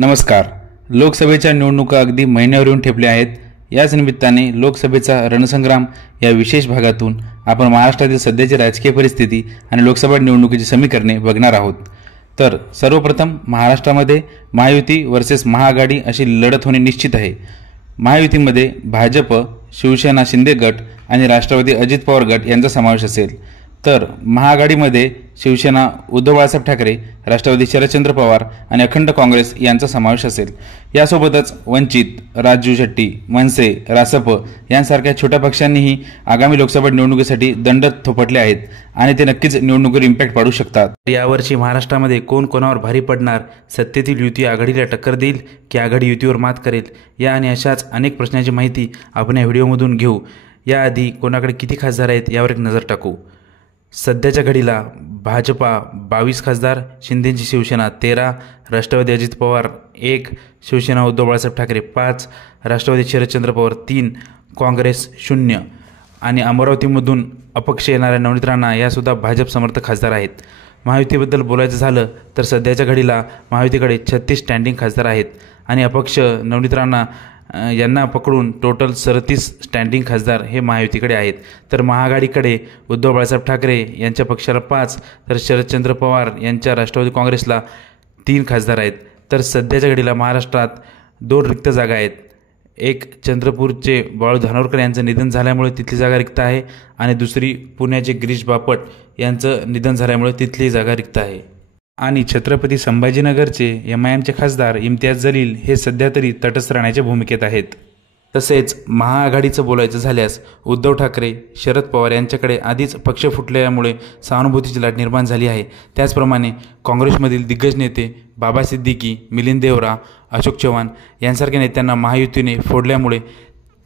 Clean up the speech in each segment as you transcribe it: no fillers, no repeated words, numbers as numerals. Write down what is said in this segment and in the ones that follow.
नमस्कार. लोकसभेच्या निवडणुका अगदी महिन्यावर येऊन ठेपल्या आहेत. याच निमित्ताने लोकसभेचा रणसंग्राम या विशेष भागातून आपण महाराष्ट्रातील सध्याची राजकीय परिस्थिती आणि लोकसभा निवडणुकीची समीकरणे बघणार आहोत. तर सर्वप्रथम महाराष्ट्रामध्ये महायुती वर्सेस महाआघाडी अशी लढत होणे निश्चित आहे. महायुतीमध्ये भाजप, शिवसेना शिंदे गट आणि राष्ट्रवादी अजित पवार गट यांचा समावेश असेल. तर महाआघाडीमध्ये शिवसेना उद्धव बाळासाहेब ठाकरे, राष्ट्रवादी शरदचंद्र पवार आणि अखंड काँग्रेस यांचा समावेश असेल. यासोबतच वंचित, राजू शेट्टी, मनसे, रासप यांसारख्या छोट्या पक्षांनीही आगामी लोकसभा निवडणुकीसाठी दंड थोपटले आहेत आणि ते नक्कीच निवडणुकीवर इम्पॅक्ट पाडू शकतात. यावर्षी महाराष्ट्रामध्ये कोण कोणावर भारी पडणार, सत्तेतील युती आघाडीला टक्कर देईल की आघाडी युतीवर मात करेल, या आणि अशाच अनेक प्रश्नांची माहिती आपण या व्हिडिओमधून घेऊ. याआधी कोणाकडे किती खासदार आहेत यावर एक नजर टाकू. सध्याच्या घडीला भाजपा 22 खासदार, शिंदेची शिवसेना 13, राष्ट्रवादी अजित पवार 1, शिवसेना उद्धव बाळासाहेब ठाकरे 5, राष्ट्रवादी शरदचंद्र पवार 3, काँग्रेस 0 आणि अमरावतीमधून अपक्ष येणाऱ्या नवनीत राणा यासुद्धा भाजप समर्थक खासदार आहेत. महायुतीबद्दल बोलायचं झालं तर सध्याच्या घडीला महायुतीकडे 36 स्टँडिंग खासदार आहेत आणि अपक्ष नवनीत राणा यांना पकडून टोटल 37 स्टँडिंग खासदार हे महायुतीकडे आहेत. तर महाआघाडीकडे उद्धव बाळासाहेब ठाकरे यांच्या पक्षाला 5, तर शरदचंद्र पवार यांच्या राष्ट्रवादी काँग्रेसला 3 खासदार आहेत. तर सध्याच्या घडीला महाराष्ट्रात 2 रिक्त जागा आहेत. एक चंद्रपूरचे बाळू धानोरकर यांचं निधन झाल्यामुळे तिथली जागा रिक्त आहे आणि दुसरी पुण्याचे गिरीश बापट यांचं निधन झाल्यामुळे तिथली जागा रिक्त आहे. आणि छत्रपती संभाजीनगरचे MIMचे खासदार इम्तियाज जलील हे सध्या तरी तटस्थ राहण्याच्या भूमिकेत आहेत. तसेच महाआघाडीचं बोलायचं झाल्यास उद्धव ठाकरे, शरद पवार यांच्याकडे आधीच पक्ष फुटल्यामुळे सहानुभूतीची लाट निर्माण झाली आहे. त्याचप्रमाणे काँग्रेसमधील दिग्गज नेते बाबा सिद्दीकी, मिलिंद देवरा, अशोक चव्हाण यांसारख्या नेत्यांना महायुतीने फोडल्यामुळे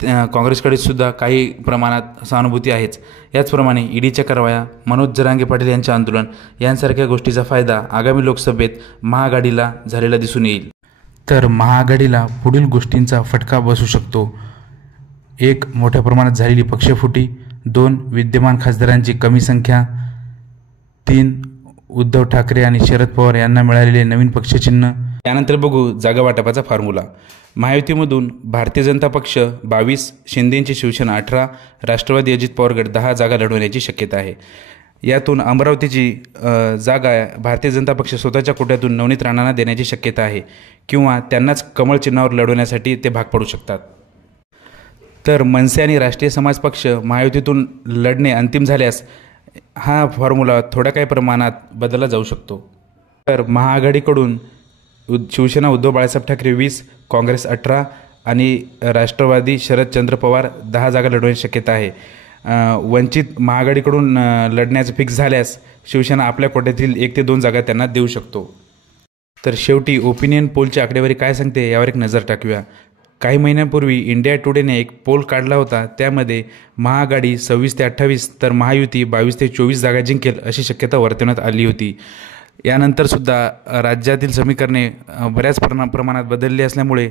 काँग्रेसकडे सुद्धा काही प्रमाणात सहानुभूती आहेच. याचप्रमाणे ईडीच्या कारवाया, मनोज जरांगे पाटील यांचे आंदोलन यांसारख्या गोष्टीचा फायदा आगामी लोकसभेत महाआघाडीला झालेला दिसून येईल. तर महाआघाडीला पुढील गोष्टींचा फटका बसू शकतो. 1. मोठ्या प्रमाणात झालेली पक्षफुटी. 2. विद्यमान खासदारांची कमी संख्या. 3. उद्धव ठाकरे आणि शरद पवार यांना मिळालेले नवीन पक्षचिन्ह. त्यानंतर बघू जागा वाटपाचा फॉर्म्युला. महायुतीमधून भारतीय जनता पक्ष 22, शिंदेची शिवसेना 18, राष्ट्रवादी अजित पवार गट 10 जागा लढवण्याची शक्यता आहे. यातून अमरावतीची जागा भारतीय जनता पक्ष स्वतःच्या कोट्यातून नवनीत राणांना देण्याची शक्यता आहे किंवा त्यांनाच कमळ चिन्हावर लढवण्यासाठी ते भाग पडू शकतात. तर मनसे आणि राष्ट्रीय समाज पक्ष महायुतीतून लढणे अंतिम झाल्यास हा फॉर्म्युला थोड्या काही प्रमाणात बदलला जाऊ शकतो. तर महाआघाडीकडून शिवसेना उद्धव बाळासाहेब ठाकरे 20, काँग्रेस 18 आणि राष्ट्रवादी शरदचंद्र पवार 10 जागा लढवण्याची शक्यता आहे. वंचित महाआघाडीकडून लढण्याचं फिक्स झाल्यास शिवसेना आपल्या कोट्यातील 1 ते 2 जागा त्यांना देऊ शकतो. तर शेवटी ओपिनियन पोलची आकडेवारी काय सांगते यावर एक नजर टाकूया. काही महिन्यांपूर्वी इंडिया टुडेने एक पोल काढला होता. त्यामध्ये महाआघाडी 26 ते 28 तर महायुती 22 ते 24 जागा जिंकेल अशी शक्यता वर्तवण्यात आली होती. यानंतरसुद्धा राज्यातील समीकरणे बऱ्याच प्रमाणात बदलली असल्यामुळे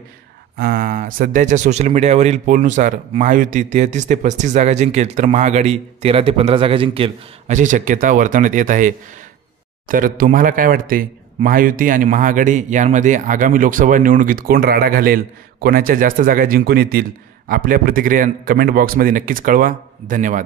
सध्याच्या सोशल मीडियावरील पोलनुसार महायुती 33 ते 35 जागा जिंकेल तर महाआघाडी 13 ते 15 जागा जिंकेल अशी शक्यता वर्तवण्यात येत आहे. तर तुम्हाला काय वाटते, महायुती आणि महाआघाडी यांमध्ये आगामी लोकसभा निवडणुकीत कोण राडा घालेल, कोणाच्या जास्त जागा जिंकून येतील? आपल्या प्रतिक्रिया कमेंट बॉक्समध्ये नक्कीच कळवा. धन्यवाद.